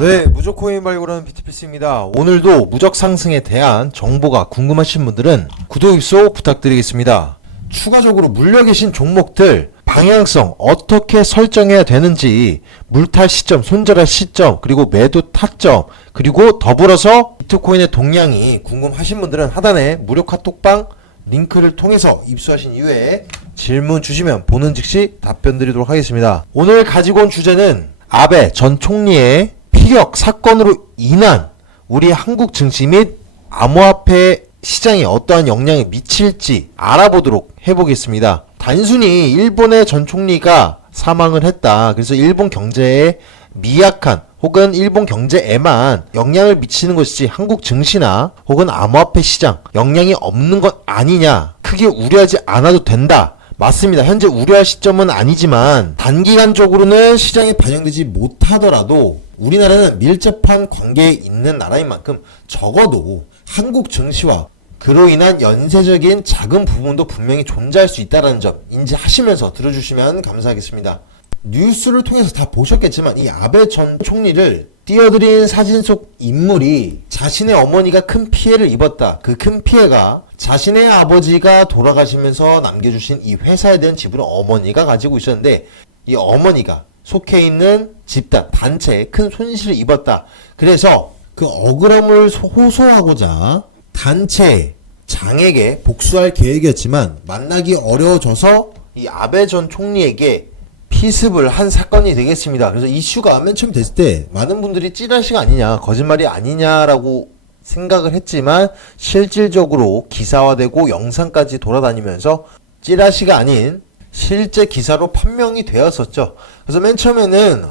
네, 무적코인 발굴하는 비트피스입니다. 오늘도 무적 상승에 대한 정보가 궁금하신 분들은 구독 입소 부탁드리겠습니다. 추가적으로 물려 계신 종목들 방향성 어떻게 설정해야 되는지, 물탈 시점, 손절할 시점, 그리고 매도 타점, 그리고 더불어서 비트코인의 동향이 궁금하신 분들은 하단에 무료 카톡방 링크를 통해서 입수하신 이후에 질문 주시면 보는 즉시 답변 드리도록 하겠습니다. 오늘 가지고 온 주제는 아베 전 총리의 피격 사건으로 인한 우리 한국 증시 및 암호화폐 시장에 어떠한 영향이 미칠지 알아보도록 해보겠습니다. 단순히 일본의 전 총리가 사망을 했다, 그래서 일본 경제에 미약한 혹은 일본 경제에만 영향을 미치는 것이지 한국 증시나 혹은 암호화폐 시장 영향이 없는 것 아니냐, 크게 우려하지 않아도 된다. 맞습니다. 현재 우려할 시점은 아니지만 단기간적으로는 시장에 반영되지 못하더라도 우리나라는 밀접한 관계에 있는 나라인 만큼 적어도 한국 증시와 그로 인한 연쇄적인 자금 부분도 분명히 존재할 수 있다는 점 인지하시면서 들어주시면 감사하겠습니다. 뉴스를 통해서 다 보셨겠지만 이 아베 전 총리를 띄워드린 사진 속 인물이 자신의 어머니가 큰 피해를 입었다. 그 큰 피해가 자신의 아버지가 돌아가시면서 남겨주신 이 회사에 대한 지분을 어머니가 가지고 있었는데, 이 어머니가 속해 있는 집단, 단체에 큰 손실을 입었다. 그래서 그 억울함을 호소하고자 단체 장에게 복수할 계획이었지만 만나기 어려워져서 이 아베 전 총리에게 피습을 한 사건이 되겠습니다. 그래서 이슈가 맨 처음 됐을 때 많은 분들이 찌라시가 아니냐, 거짓말이 아니냐라고 생각을 했지만 실질적으로 기사화되고 영상까지 돌아다니면서 찌라시가 아닌 실제 기사로 판명이 되었었죠. 그래서 맨 처음에는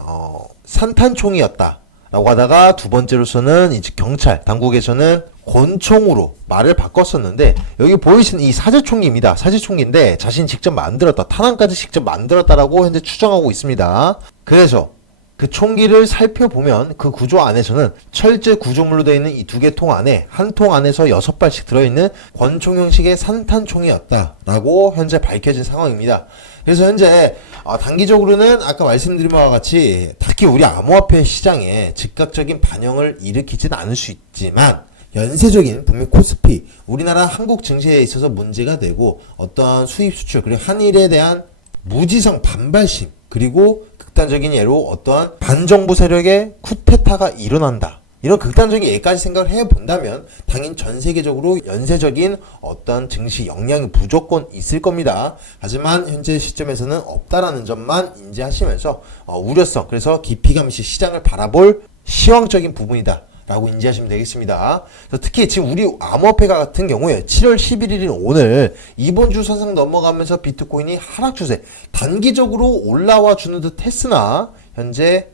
산탄총이었다 라고 하다가 두 번째로서는 이제 경찰 당국에서는 권총으로 말을 바꿨었는데, 여기 보이시는 이 사제총기입니다. 사제총기인데 자신이 직접 만들었다, 탄환까지 직접 만들었다라고 현재 추정하고 있습니다. 그래서 그 총기를 살펴보면 그 구조 안에서는 철제 구조물로 되어 있는 이 두 개 통 안에 한 통 안에서 6발씩 들어있는 권총 형식의 산탄총이었다라고 현재 밝혀진 상황입니다. 그래서 현재 단기적으로는 아까 말씀드린 바와 같이 딱히 우리 암호화폐 시장에 즉각적인 반영을 일으키지는 않을 수 있지만 연쇄적인 분명 코스피, 우리나라 한국 증시에 있어서 문제가 되고 어떤 수입 수출, 그리고 한일에 대한 무지성 반발심, 그리고 극단적인 예로 어떠한 반정부 세력의 쿠데타가 일어난다, 이런 극단적인 예까지 생각을 해본다면 당연 전 세계적으로 연쇄적인 어떤 증시 영향이 무조건 있을 겁니다. 하지만 현재 시점에서는 없다라는 점만 인지하시면서 우려성, 그래서 깊이감시 시장을 바라볼 시황적인 부분이다 라고 인지하시면 되겠습니다. 특히 지금 우리 암호화폐가 같은 경우에 7월 11일인 오늘 이번 주 선상 넘어가면서 비트코인이 하락 추세, 단기적으로 올라와 주는 듯 했으나 현재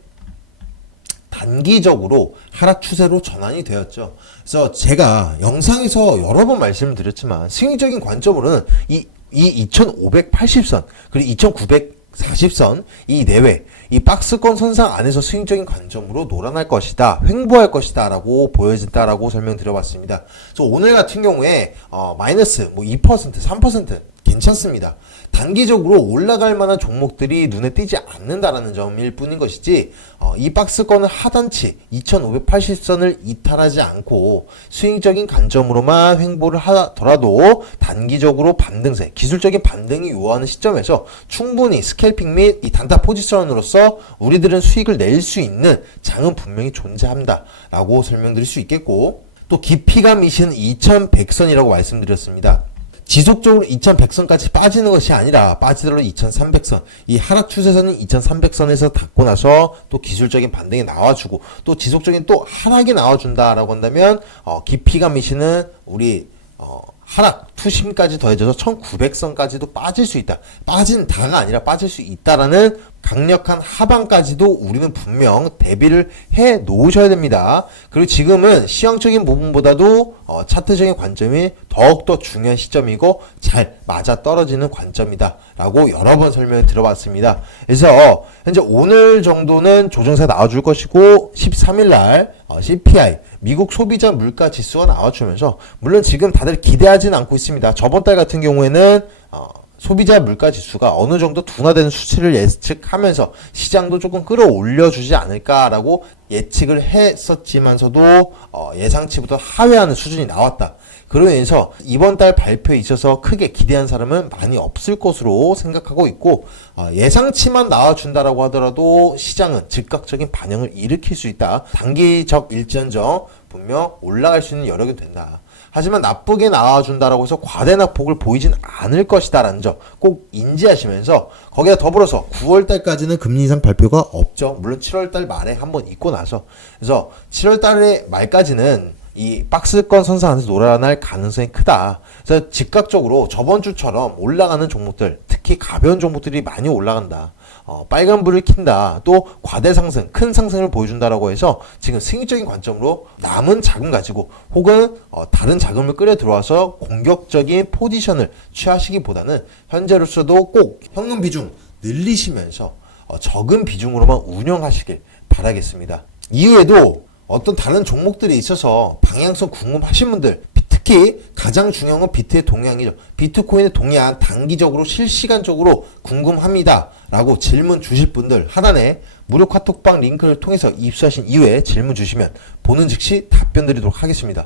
단기적으로 하락 추세로 전환이 되었죠. 그래서 제가 영상에서 여러 번 말씀을 드렸지만 승리적인 관점으로는 이 2580선 그리고 2940선 이 내외, 이 박스권 선상 안에서 스윙적인 관점으로 놀아날 것이다, 횡보할 것이다 라고 보여진다라고 설명드려봤습니다. 그래서 오늘 같은 경우에 마이너스 2%, 3% 괜찮습니다. 단기적으로 올라갈 만한 종목들이 눈에 띄지 않는다라는 점일 뿐인 것이지, 이 박스권을 하단치 2580선을 이탈하지 않고 스윙적인 관점으로만 횡보를 하더라도 단기적으로 반등세, 기술적인 반등이 요하는 시점에서 충분히 스캘핑 및 이 단타 포지션으로서 우리들은 수익을 낼 수 있는 장은 분명히 존재한다 라고 설명드릴 수 있겠고, 또 깊이가 미신 2100선이라고 말씀드렸습니다. 지속적으로 2100선까지 빠지는 것이 아니라 빠지더라도 2300선, 이 하락 추세선은 2300선에서 닿고 나서 또 기술적인 반등이 나와주고 또 지속적인 또 하락이 나와준다라고 한다면 깊이가 미시는 우리 하락 투심까지 더해져서 1900선까지도 빠질 수 있다, 빠진다가 아니라 빠질 수 있다라는 강력한 하방까지도 우리는 분명 대비를 해 놓으셔야 됩니다. 그리고 지금은 시황적인 부분보다도 차트적인 관점이 더욱더 중요한 시점이고 잘 맞아 떨어지는 관점이다 라고 여러 번 설명을 들어봤습니다. 그래서 현재 오늘 정도는 조정세 나와줄 것이고 13일날 CPI 미국 소비자 물가 지수가 나와주면서, 물론 지금 다들 기대하진 않고 있습니다. 저번 달 같은 경우에는 소비자 물가 지수가 어느 정도 둔화되는 수치를 예측하면서 시장도 조금 끌어올려주지 않을까라고 예측을 했었지만서도 예상치보다 하회하는 수준이 나왔다. 그로 인해서 이번 달 발표에 있어서 크게 기대한 사람은 많이 없을 것으로 생각하고 있고, 예상치만 나와준다라고 하더라도 시장은 즉각적인 반영을 일으킬 수 있다. 단기적 일전적 분명 올라갈 수 있는 여력이 된다. 하지만 나쁘게 나와준다라고 해서 과대 낙폭을 보이진 않을 것이다라는 점 꼭 인지하시면서, 거기에 더불어서 9월달까지는 금리 인상 발표가 없죠. 물론 7월달 말에 한번 있고 나서, 그래서 7월달의 말까지는 이 박스권 선상 안에서 놀아날 가능성이 크다. 그래서 즉각적으로 저번 주처럼 올라가는 종목들, 특히 가벼운 종목들이 많이 올라간다. 빨간불을 킨다. 또 과대 상승, 큰 상승을 보여준다라고 해서 지금 승리적인 관점으로 남은 자금 가지고 혹은 다른 자금을 끌어 들어와서 공격적인 포지션을 취하시기보다는 현재로서도 꼭 현금 비중 늘리시면서 적은 비중으로만 운영하시길 바라겠습니다. 이후에도 어떤 다른 종목들이 있어서 방향성 궁금하신 분들, 특히 가장 중요한 건 비트의 동향이죠. 비트코인의 동향 단기적으로 실시간적으로 궁금합니다 라고 질문 주실 분들, 하단에 무료 카톡방 링크를 통해서 입수하신 이후에 질문 주시면 보는 즉시 답변 드리도록 하겠습니다.